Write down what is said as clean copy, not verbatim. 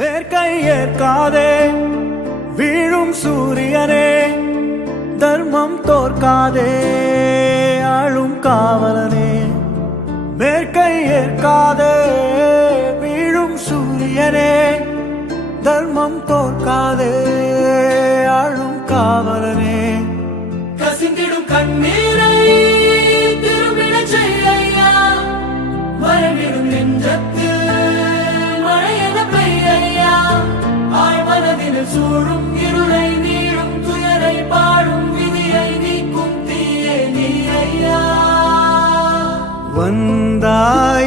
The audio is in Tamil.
வேர்க்கை ஏற்காதே வீழும் சூரியனே, தர்மம் தோற்காதே ஆளும் காவலனே. வேர்க்கை ஏற்காதே வீழும் சூரியனே, தர்மம் தோற்காதே ஆளும் காவலனே. கசிந்திடும் கண்ணீரை திரும்பிடச் செய்யா, மறைவிடும் நெஞ்சத்தில் மழையென பெய்யா. ஆழ்மனதில் சூழும் இருளை நீடும் துயரை பாடும் விதியை நீக்கும் தீயே நீ ஐயா. வந்தாய்